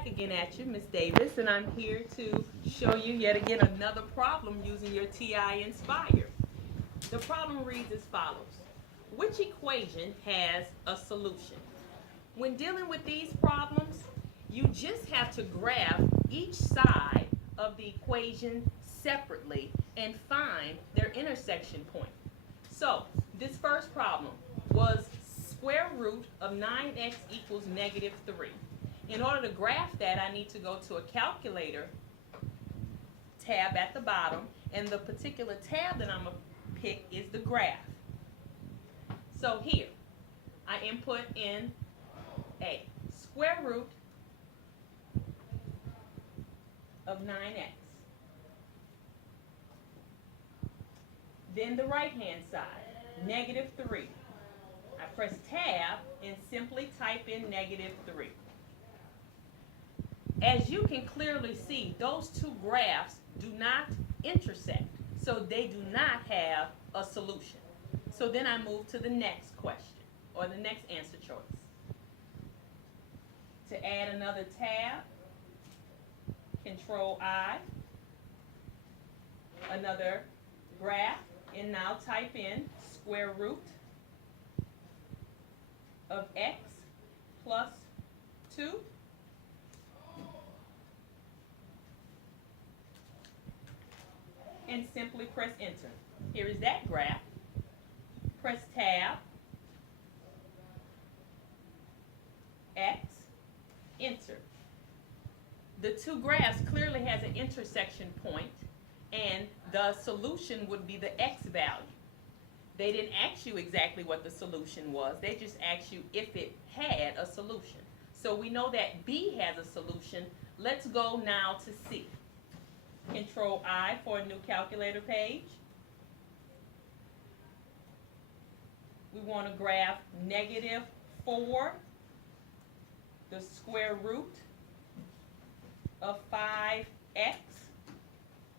back again at you, Miss Davis, and I'm here to show you yet again another problem using your TI Inspire. The problem reads as follows. Which equation has a solution? When dealing with these problems, you just have to graph each side of the equation separately and find their intersection point. So, this first problem was square root of 9x equals negative 3. In order to graph that, I need to go to a calculator tab at the bottom, and the particular tab that I'm going to pick is the graph. So here, I input in a square root of 9x. Then the right-hand side, negative 3. I press tab and simply type in negative 3. As you can clearly see, those two graphs do not intersect, so they do not have a solution. So then I move to the next question, or the next answer choice. To add another tab, Control I, another graph, and now type in square root of x plus 2 and simply press enter. Here is that graph. Press tab, X, enter. The two graphs clearly has an intersection point, and the solution would be the x value. They didn't ask you exactly what the solution was. They just asked you if it had a solution. So we know that B has a solution. Let's go now to C. Control I for a new calculator page. We want to graph negative 4, the square root of 5x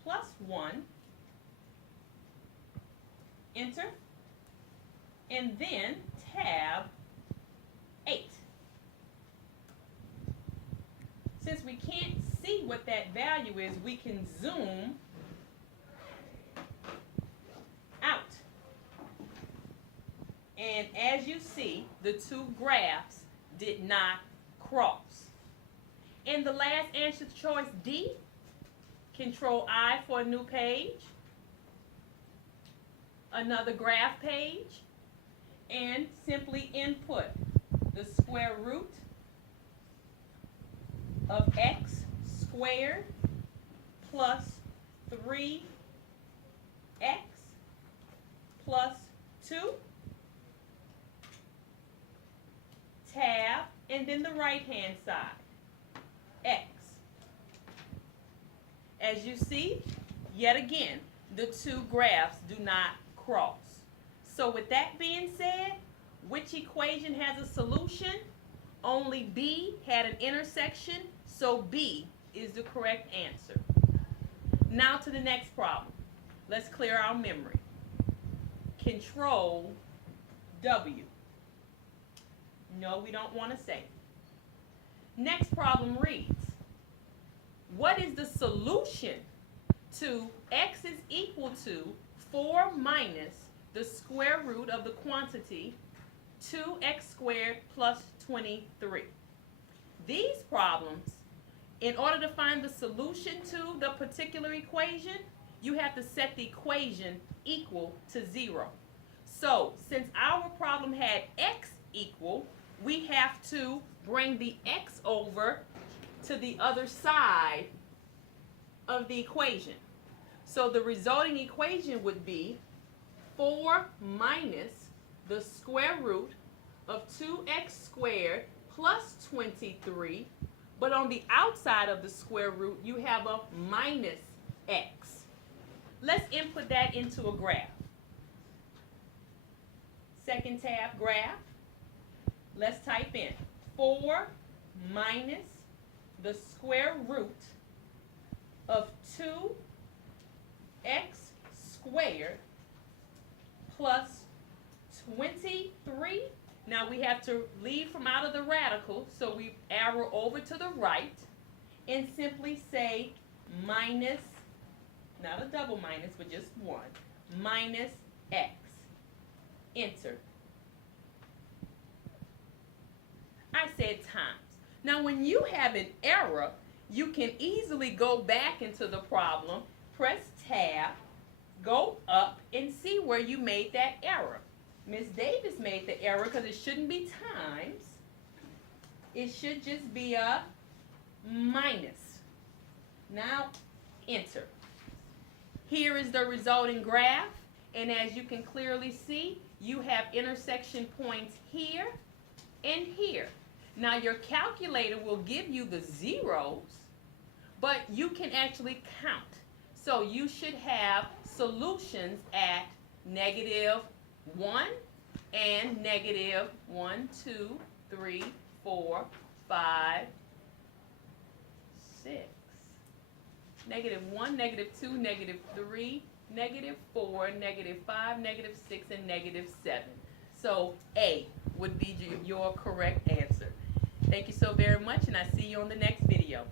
plus 1. Enter. And then tab 8. Since we can't see what that value is, we can zoom out. And as you see, the two graphs did not cross. In the last answer choice D, Control I for a new page, another graph page, and simply input the square root of x squared plus 3x plus 2, tab, and then the right-hand side, x. As you see, yet again, the two graphs do not cross. So with that being said, which equation has a solution? Only B had an intersection, so B is the correct answer. Now to the next problem. Let's clear our memory. Control W. No, we don't want to say. Next problem reads, what is the solution to x is equal to 4 minus the square root of the quantity 2x squared plus 23? These problems, in order to find the solution to the particular equation, you have to set the equation equal to 0. So, since our problem had x equal, we have to bring the x over to the other side of the equation. So the resulting equation would be 4 minus the square root of 2x squared plus 23, but on the outside of the square root you have a minus x. Let's input that into a graph. Second tab, graph. Let's type in 4 minus the square root of 2x squared plus 23. Now we have to leave from out of the radical, so we arrow over to the right. and simply say minus, not a double minus, but just one, minus x. Enter. I said times. Now when you have an error, you can easily go back into the problem, press tab, go up, and see where you made that error. Miss Davis made the error because it shouldn't be times. It should just be a minus. Now enter. Here is the resulting graph, and as you can clearly see, you have intersection points here and here. Now your calculator will give you the zeros, but you can actually count. So you should have solutions at -1 and -1, 2, 3, 4, 5, 6. -1, -2, -3, -4, -5, -6, and -7. So A would be your correct answer. Thank you so very much, and I see you on the next video.